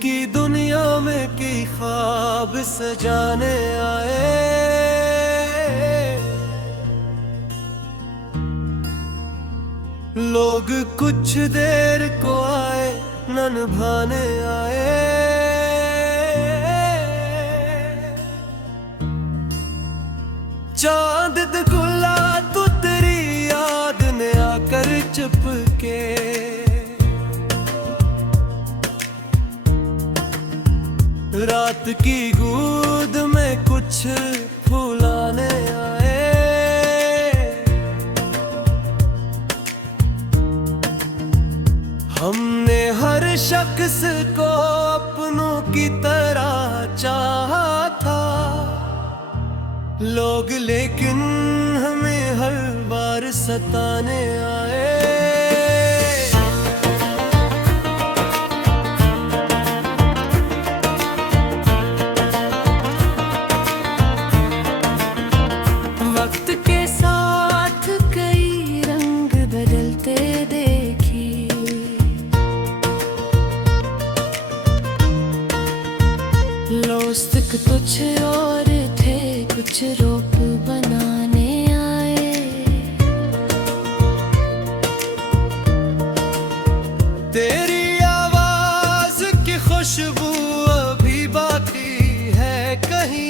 की दुनिया में की ख्वाब सजाने आए। लोग कुछ देर को आए न निभाने आए। चांद दिखला तो तेरी याद ने आकर चिपके। रात की गोद में कुछ फुलाने आए। हमने हर शख्स को अपनों की तरह चाहा था। लोग लेकिन हमें हर बार सताने आए। वक्त के साथ कई रंग बदलते देखे। दोस्त कुछ और थे, कुछ रोप बनाने आए। तेरी आवाज की खुशबू अभी बाकी है कहीं।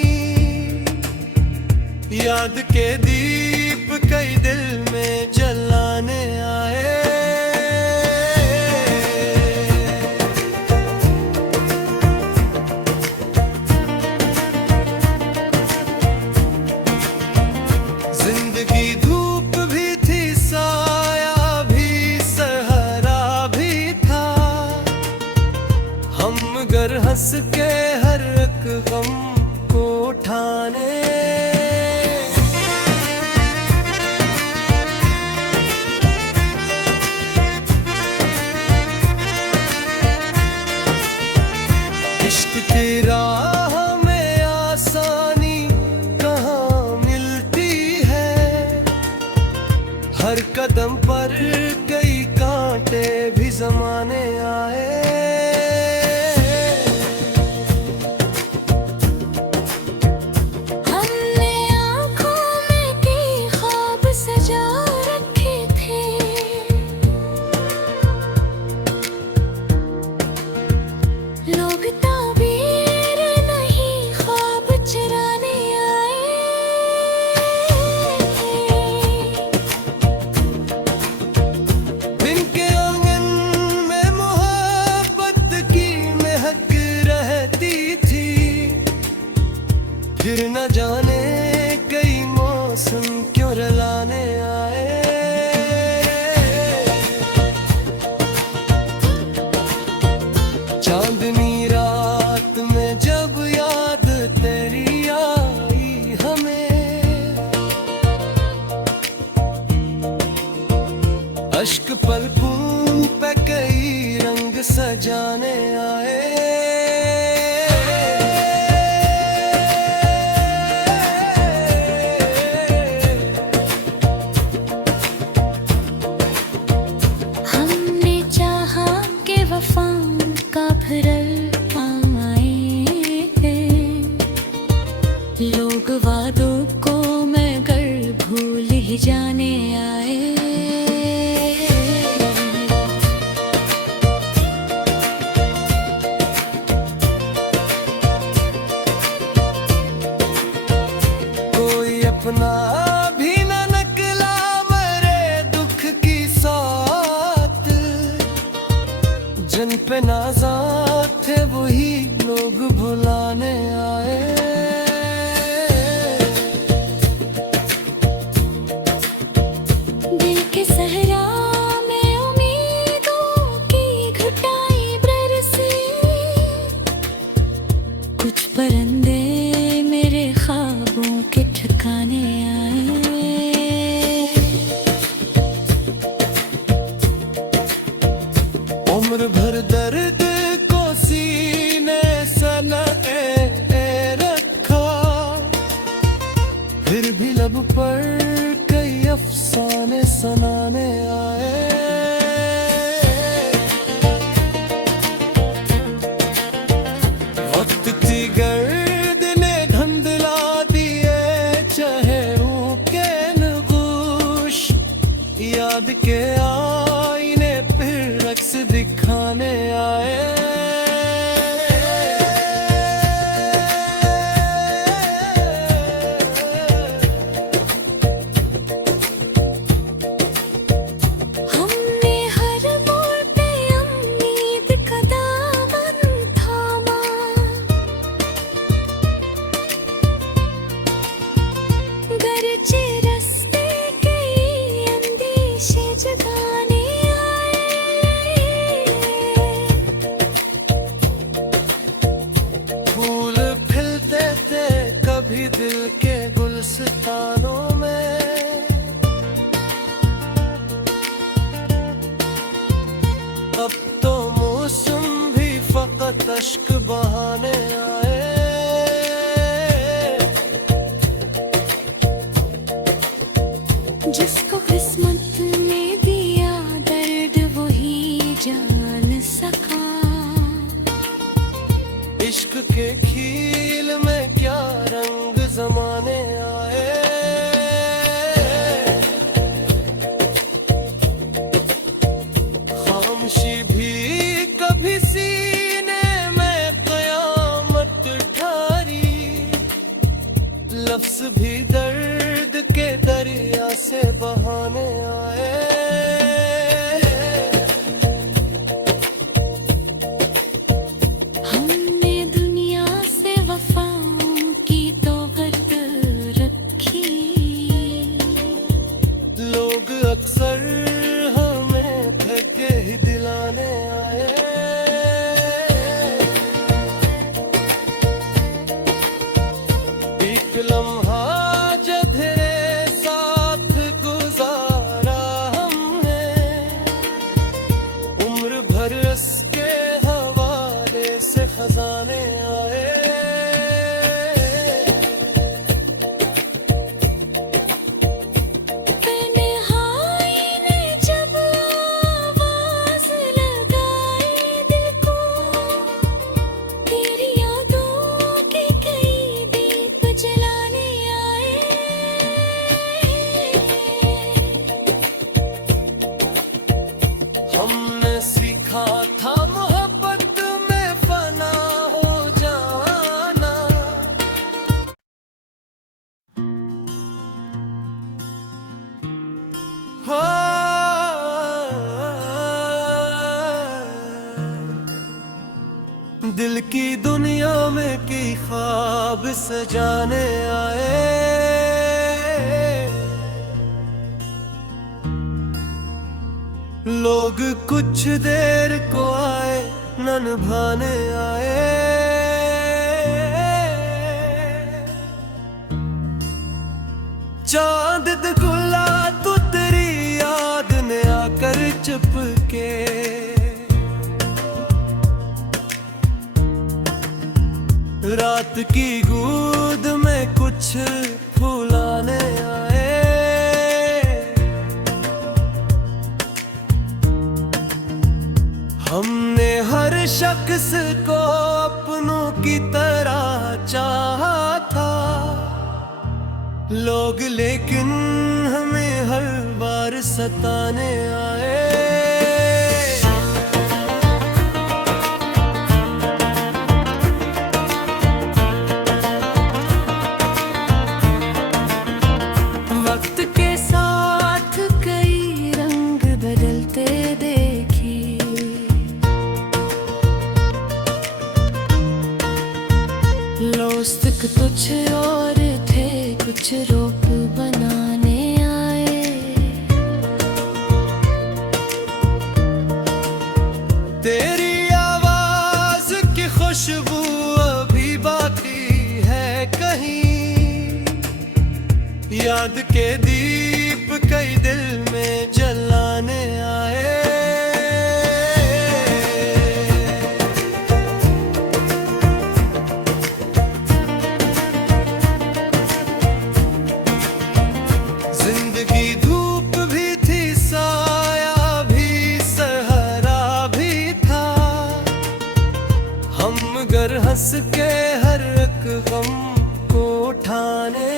याद के दीप कई दिल में जलाने आए। जिंदगी धूप भी थी, साया भी, सहारा भी था। हम गर हंस के हर एक गम को उठाने। इश्क की राह में आसानी कहाँ मिलती है। हर कदम पर कई कांटे भी जमाने आए। हमने आँखों में की ख्वाब सजा रखे थे। लोग ताबीर नहीं ख्वाब चुराने आए। दिन के आंगन में मोहब्बत की महक रहती थी। फिर न जाने कई मौसम क्यों रुलाने आए। चांदनी रात में जब याद तेरी आई हमें। अश्क पलकों पे कई रंग सजाने आए। हमने चाहा कि वफा का भरल आए। लोग वादों को मगर भूल ही जाने आए। कोई अपना भी न निकला मेरे दुख की साथ। जिन पे नाज़ा थे वही लोग भुलाने आए। के आईने फिर रक्स दिखाने आए। हमने हर मोड़ पे उम्मीद का दामन थामा, गरजे रास्ते कई अंदेशे जगाने आए। फूल खिलते थे कभी दिल के गुलस्तानों में, अब तो मौसम भी फकत अश्क बहाने आए। जिसको किस्मत ने दिया दर्द वही जान सका। इश्क के खील में क्या रंग जमाने आए। खामोशी भी कभी सीने में कयामत ठारी, लफ्ज भी दर्द के दरिया से बहाने आए। हमने दुनिया से वफाओं की तो गर्द रखी, लोग अक्सर हमें धक्के ही दिलाने आए। एक लम्हा जधे साथ गुजारा हमने, उम्र भर उसके हवाले से खजाने आए। तन्हाई ने जब आवाज लगाई दिल को, तेरी यादों के कई दीप जलाने आए। हमने सीखा था मोहब्बत में फना हो जाना, दिल की दुनिया में की ख्वाब सजाने आए। लोग कुछ देर को आए न निभाने आए। चांद दिखला तो तेरी याद ने आकर चुपके, रात की गूद में कुछ फुलाने आए। हमने हर शख्स को अपनों की तरह चाहा था, लोग लेकिन हमें हर बार सताने आए। वक्त के साथ कई रंग बदलते देखे, लोग कुछ और थे कुछ रोक बनाने आए। तेरी आवाज की खुशबू अभी बाकी है कहीं, याद के दीप कई दिल में जलाने आए। जिंदगी धूप भी थी, साया भी, सहारा भी था, हम गर हंस के हर एक गम को उठाने।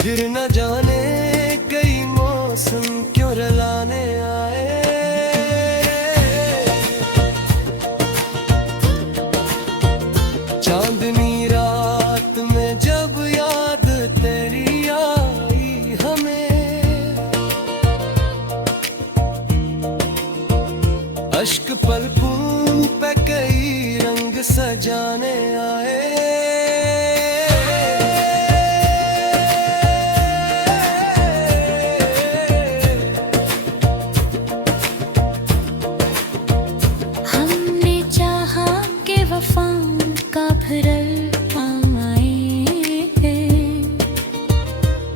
फिर न जाने कई मौसम क्यों रुलाने आए। चांदनी रात में जब याद तेरी आई हमें, अश्क पलकों पे कई रंग सजाने आए। हमने चाहा कि वफा का भरल आए,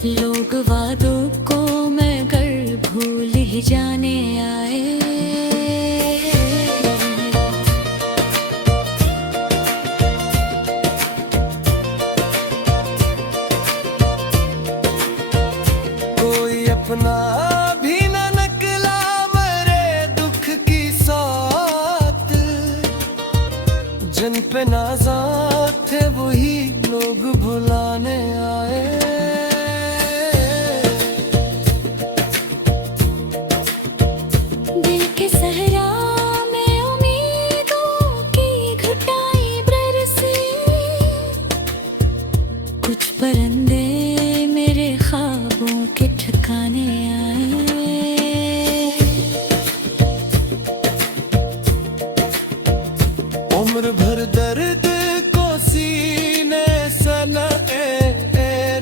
लोग वादों को मगर भूल ही जाने आए। कोई अपना भी न निकला मेरे दुख की साथ, जिन पे नाज़ा थे वही लोग भुलाने आए। दिल के सहरा में उम्मीदों की घटाई बरसी, कुछ परिंदे मेरे ख्वाबों के ठिकाने आए। उम्र भर दर्द को सीने से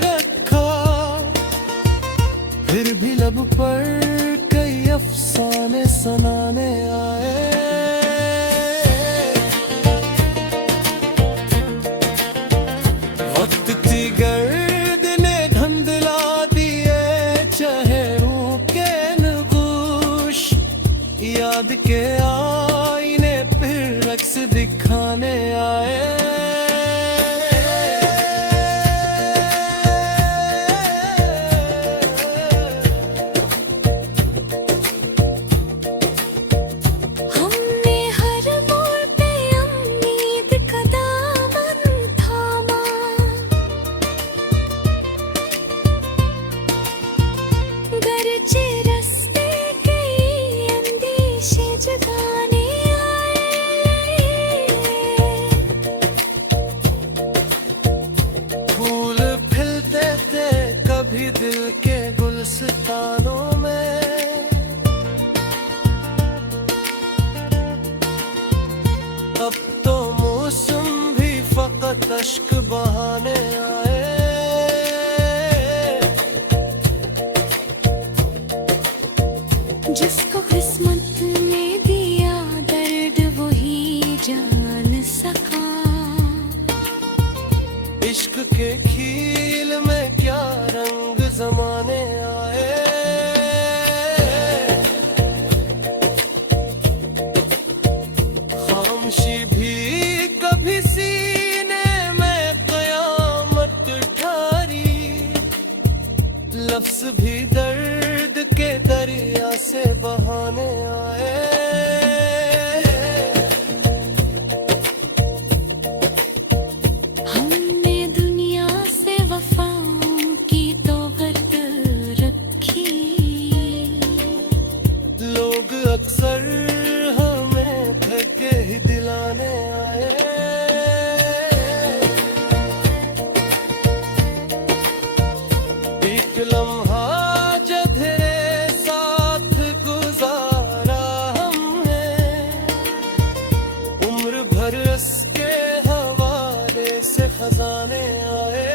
रखा, फिर भी लब पर कई अफसाने सुनाने आए। वक्त की गर्द ने धुंधला दिए चेहरों के नगूश, याद के आईने फिर रक्स दिखाने आए। हमने हर मोड़ पे उम्मीद का दामन थामा, गरचे रास्ते कई अंदेशे जगाने आए। फूल खिलते थे कभी दिल के गुलस्तानों में, अब तो मौसम भी फकत अश्क बहाने आए। जिसको किस्मत ने दिया दर्द वही जान सका, इश्क के खील में क्या रंग जमाने आए। खामोशी भी कभी सीने में कयामत ठारी, लफ्ज भी दर्द के दरिया से बहाने आए। हमने दुनिया से वफाओं की तौबत रखी, लोग अक्सर हमें धक्के ही दिलाने आए। एक लम्हा जो तेरे साथ गुजारा हमने, उम्र भर उसके हवाले से खजाने आए।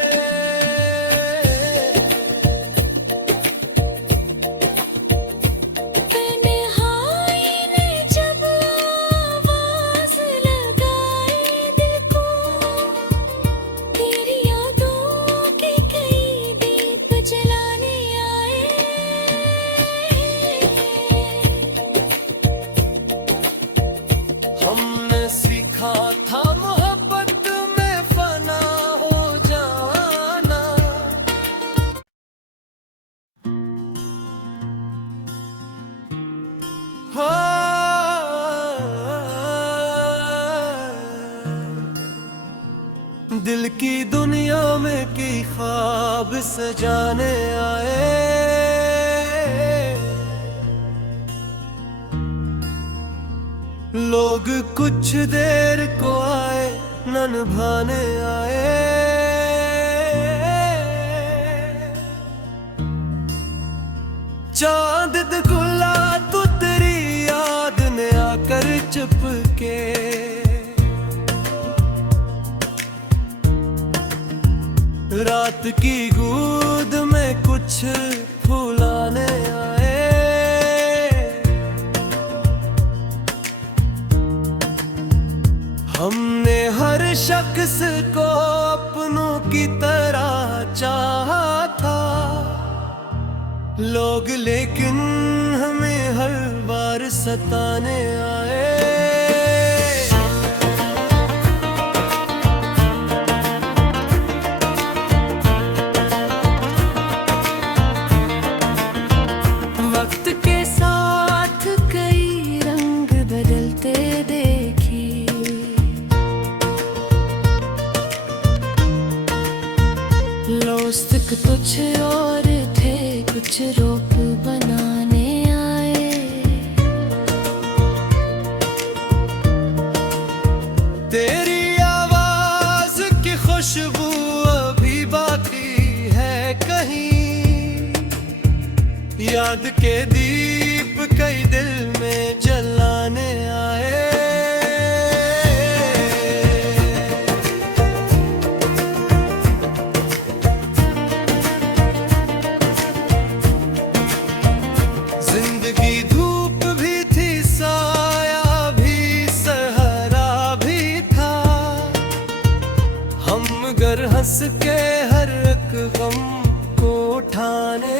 तन्हाई ने जब आवाज लगाई दिल को, तेरी यादों के कई दीप जलाने आए। हमने सीखा था मोहब्बत में फना हो जाना, दिल की दुनिया में की ख्वाब सजाने आए। लोग कुछ देर को आए न निभाने आए। चांद दिखला तो तेरी याद ने आकर चिपके। रात की गूद में कुछ फुलाने आए। हमने हर शख्स को अपनों की तरह चाहा था। लोग लेकिन हमें हर बार सताने आए। वक्त के साथ कई रंग बदलते देखे। दोस्त कुछ और थे, कुछ रोक बनाने आए। तेरी आवाज की खुशबू अभी बाकी है कहीं। याद के दीप कई दिल में जलाने आए। जिंदगी धूप भी थी, साया भी, सहारा भी था। हम गर हंस के हर एक गम को उठाने।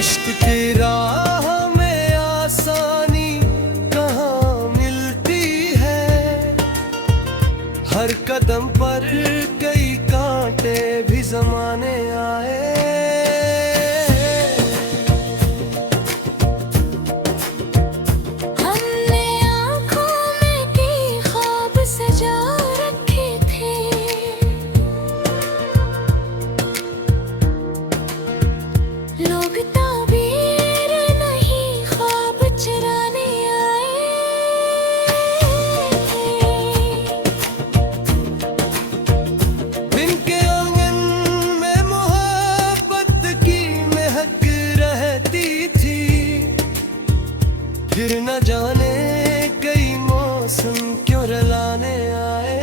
इश्क की राह में आसानी कहाँ मिलती है। हर कदम पर कई कांटे भी जमाने आए। हमने आँखों में की ख्वाब सजा रखे थे। लोग ताबीर नहीं ख्वाब चुराने आए। इनके आंगन में मोहब्बत की महक रहती थी। फिर न जाने कई मौसम क्यों रुलाने आए।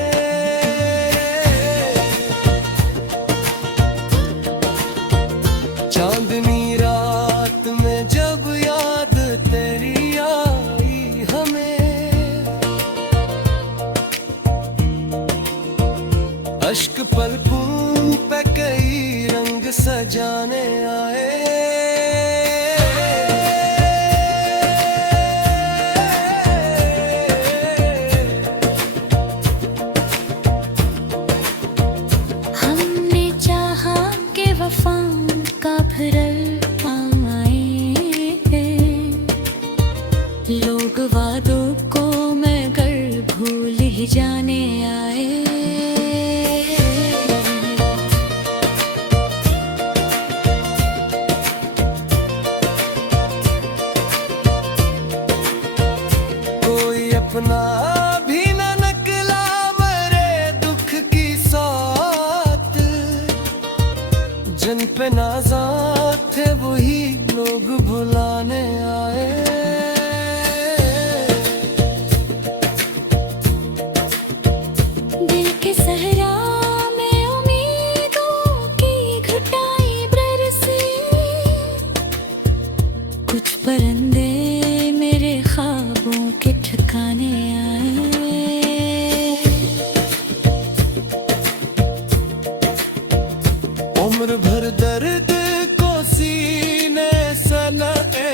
चांदनी रात में जब याद तेरी आई हमें। अश्क पलकों पे कई रंग सजाने आए। हमने चाहा कि वफा का भरल आए। लोग वादों को मगर भूल ही जाने आए। कोई अपना भी न निकला मेरे दुख की साथ। जिन पे नाज़ा थे वही लोग भुलाने आए। दिल के सहरा में उम्मीदों की घटाई बरसी। कुछ परिंदे मेरे ख्वाबों के ठिकाने आए। उम्र भर दर्द को सीने सनाए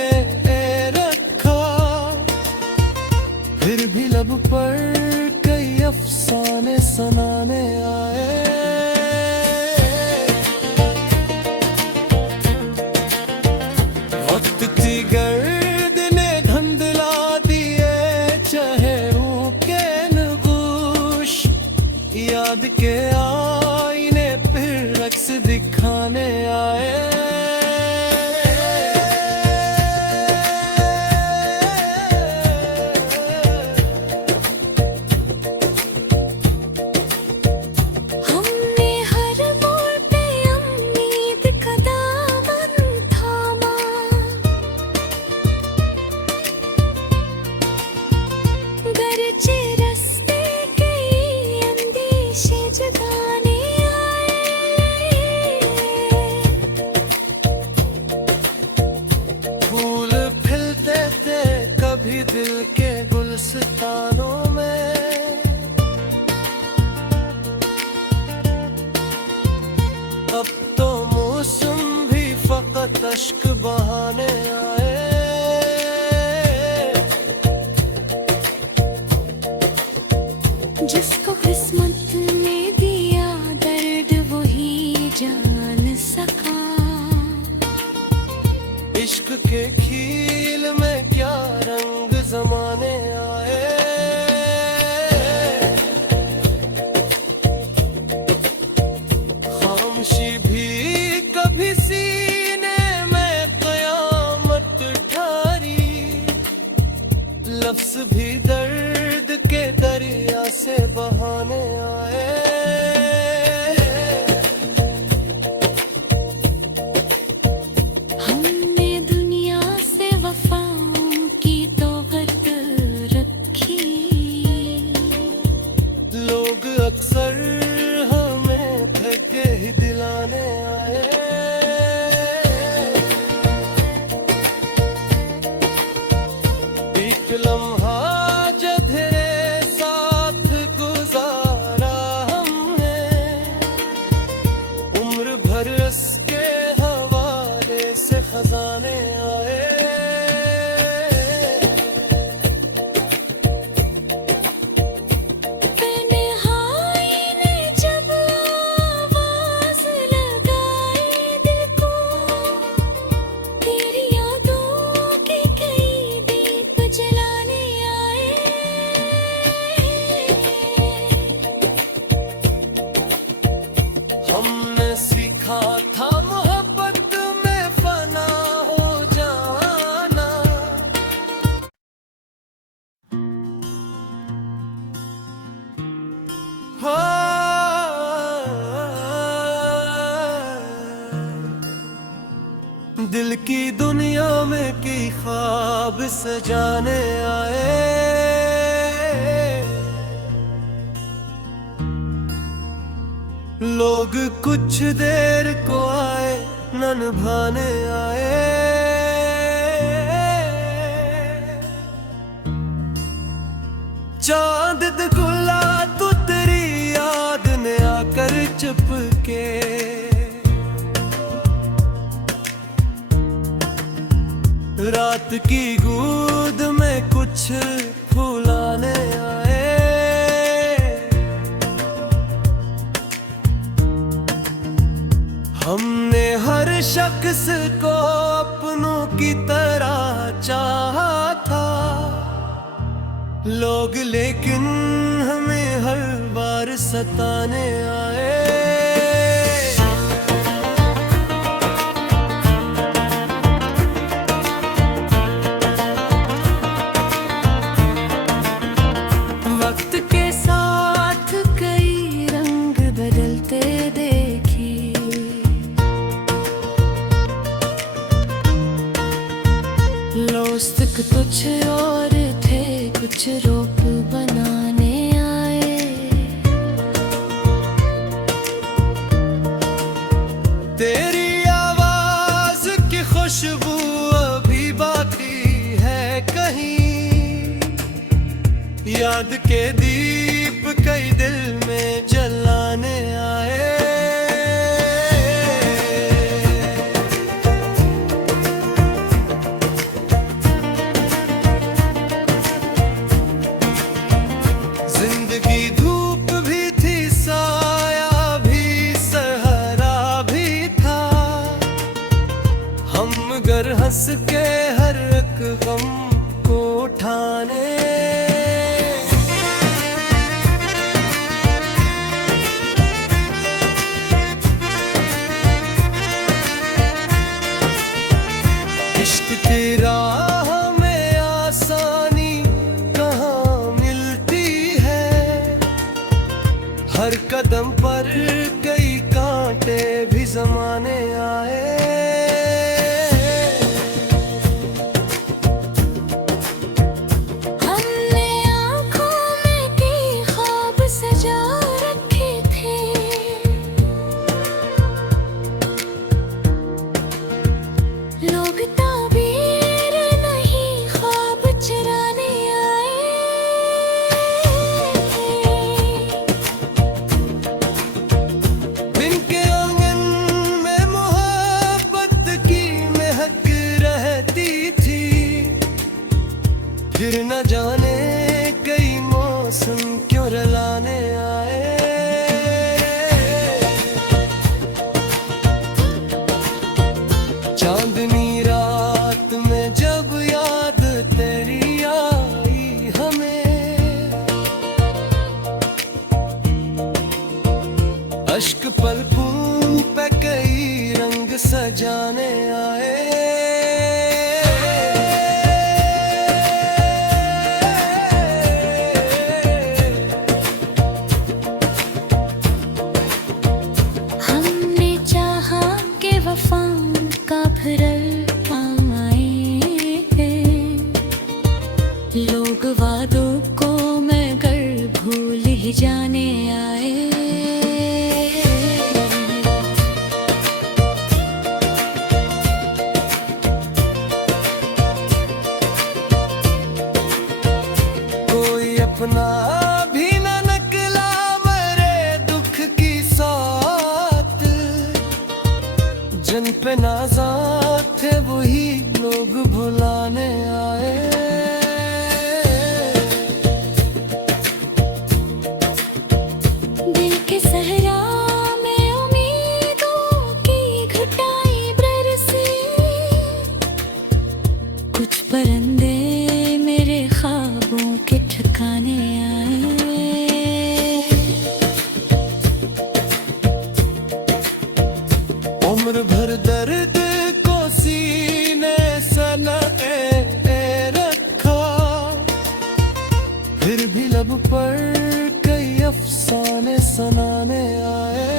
रखा। फिर भी लब पर कई अफसाने सुनाने आए। वक्त की उठाने आए। हमने हर मोड़ पे उम्मीद का दामन थामा, गरजे रास्ते कई अंदेशे जगाने आए। फूल खिलते थे कभी दिल के गुलस्तानों में, अब तो मौसम भी फकत अश्क बहाने आए। जिसको किस्मत ने दिया दर्द वही जान सका। इश्क के खील में क्या रंग जमाने आए। खामोशी भी कभी सीने में कयामत ठारी, लफ्ज भी दर्द के दरिया से बहाने आए। हमने दुनिया से वफाओं की तौबत रखी। लोग अक्सर हमें धक्के ही दिलाने आए। एक लम्हा जधे साथ गुजारा हमने, उम्र भर उसके हवाले से खजाने आए। तन्हाई ने जब आवाज लगाई दिल को, तेरी यादों के कई दीप जलाने आए। हमने सीखा था मोहब्बत में फना हो जाना। दिल की दुनिया में की ख्वाब सजाने आए। लोग कुछ देर को आए न निभाने आए। चांद दिखला तो तेरी याद ने आकर चुपके, रात की गूद में कुछ फुलाने आए। हमने हर शख्स को अपनों की तरह चाहा था, लोग लेकिन हमें हर बार सताने आए। वक्त के साथ कई रंग बदलते देखे, दोस्त कुछ और थे कुछ रोक बनाने आए। तेरी आवाज की खुशबू अभी बाकी है कहीं, याद के दीप कई दिल में जलाने आए। जिंदगी धूप भी थी, साया भी, सहारा भी था। हम गर हंस के हर एक गम को उठाने, फिर न जाने कई मौसम क्यों रुलाने आए। चांदनी रात में जब याद तेरी आई हमें, अश्क पलकों पे कई रंग सजाने आए। हमने चाहा के वफा का भरल पाए, लोग वादों को मगर भूल ही जाने आए। कोई अपना भी न निकला मेरे दुख की साथ, जिन पे नाज़ा थे वही लोग भुलाने आए। दिल के सहरा में उम्मीदों की घटाई बरसी, कुछ परिंदे मेरे ख्वाबों के ठिकाने आए। उम्र भर दर्द को सीने से लगे रखा, फिर भी लब पर कई अफसाने सुनाने आए।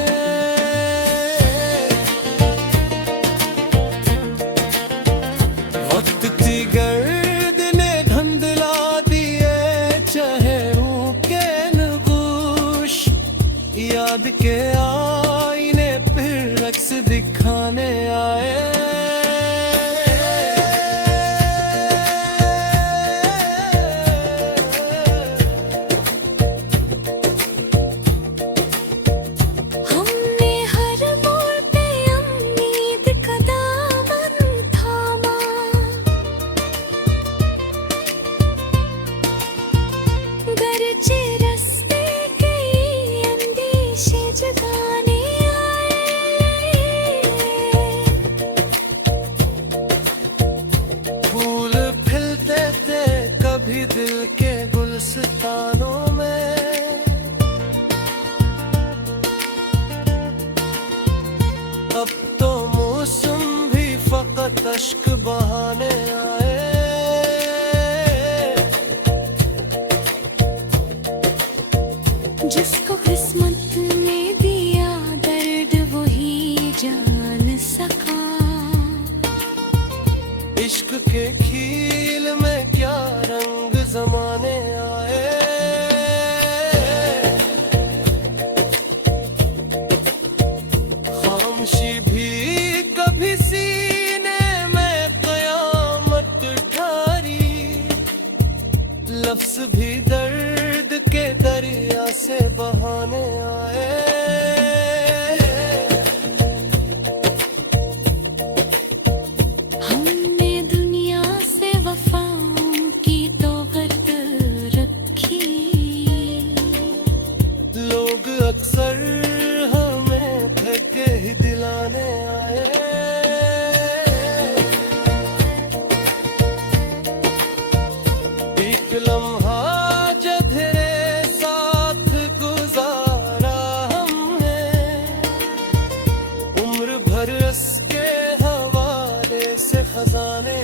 वक्त की गर्द ने धुंधला दिए चेहरों के नगूश, याद के आईने फिर रक्स दिखाने आए। हमने हर मोड़ पे उम्मीद का दामन थामा, गरजे रास्ते कई अंदेशे जगाने आए। फूल खिलते थे कभी दिल के गुलस्तानों में, अब तो मौसम भी फकत अश्क बहाने आए। जिसको किस्मत ने दिया दर्द वही जान सका, इश्क के खील में क्या रंग जमाने आए। खामोशी भी कभी सीने में कयामत ठारी, लफ्ज भी दर्द के दरिया से बहाने आए। हमने दुनिया से वफाओं की तो गर्द रखी, लोग अक्सर हमें धक्के ही दिलाने आए। एक लम्हा जो तेरे साथ गुजारा हमने, उम्र भर उसके हवाले से खजाने